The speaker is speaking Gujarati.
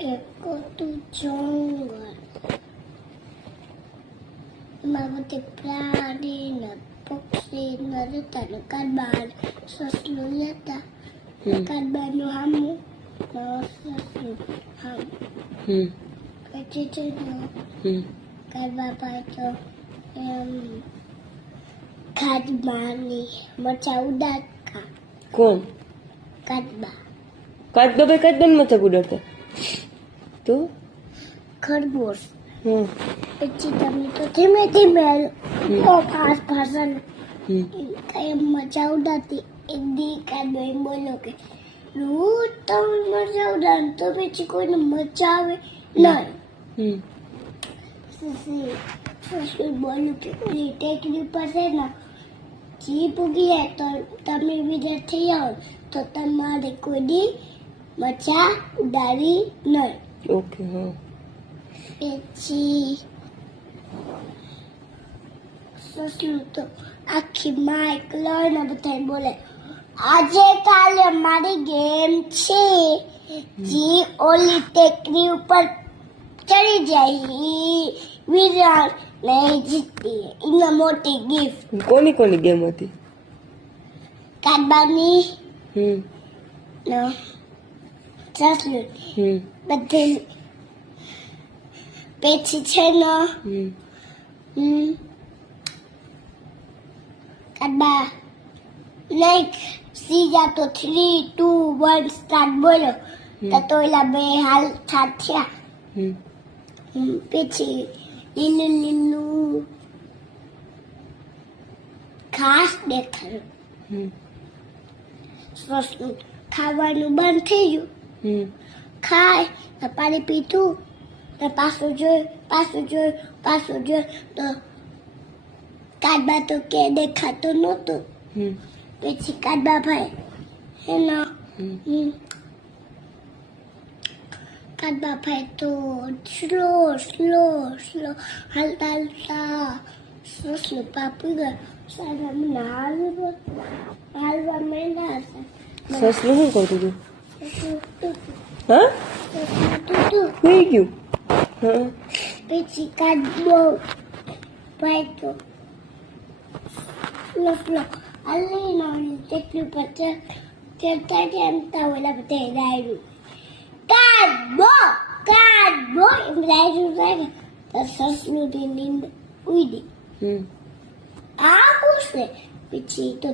એક હતું જંગલ, એમાં બધી પ્રાણી ને પક્ષી ને રહેતા ને કારબાર સસલું લેતા. કારબારનું હામું ને સસલું હામું. પછી છે ને કારબા ભાઈ તો એમ ખાડબાની મરચા ઉડાડતા. કોણ? કારબા. કાચબા ભાઈ કાચબાની મજાક ઉડાડતા તો ખરગોશ. પછી તમે તો ધીમે ધીમે ફાસ્ટ ફાસ્ટ કઈ મજા ઉડાડતી. એક દી કારબા એમ બોલો કે રોજ તમે મજા ઉડાડ તો પછી કોઈને મજા આવે નહીં. સસલું બોલ્યું કે ઓલી ટેકરી પર છે ને જીપ ઉગી તો તમે બીજા થઈ આવો તો તમારે કોઈ મજા ઉડાડી નહીં. ઓકે. હા. પછી સસલું તો આખી માઇક લઈને બધા બોલે આજે કાલે મારી ગેમ છે જે ઓલી ટેકરી ઉપર ચડી જાય વિરાટ ને જીતી એના મોટી ગિફ્ટ. કોની ગેમ હતી? કારબાની ને સસલું બધી. પછી છે ને કારબા લાઈક સીધા તો 3, 2, 1 સ્ટાર્ટ બોલો તો એલા બે હાલ થયા. પછી લીલું લીલું ઘાસ દેખાયું. સસલું ખાવાનું બંધ થઈ ગયું. ખાય પાણી પીધું ને પાછું જોયું તો કારબા તો કે દેખાતો નહોતો. પછી કારબા ભાઈ એના કારબા ભાઈ તો સ્લો હાલતા સસલું પાપી ગયો. સારા મને હાલવા માંડ્યા હશે. સસલું શું કરતું હતું? હા, થઈ ગયું. પછી કારબો ભાઈ તો સ્લો હાલી તેટલું પર ચડતા જમતા ઓલા બધા રાયડું કારબો એમ રાયડું થાય તો સસલું ની નીંદ ઉડી. આ પૂછે પછી તો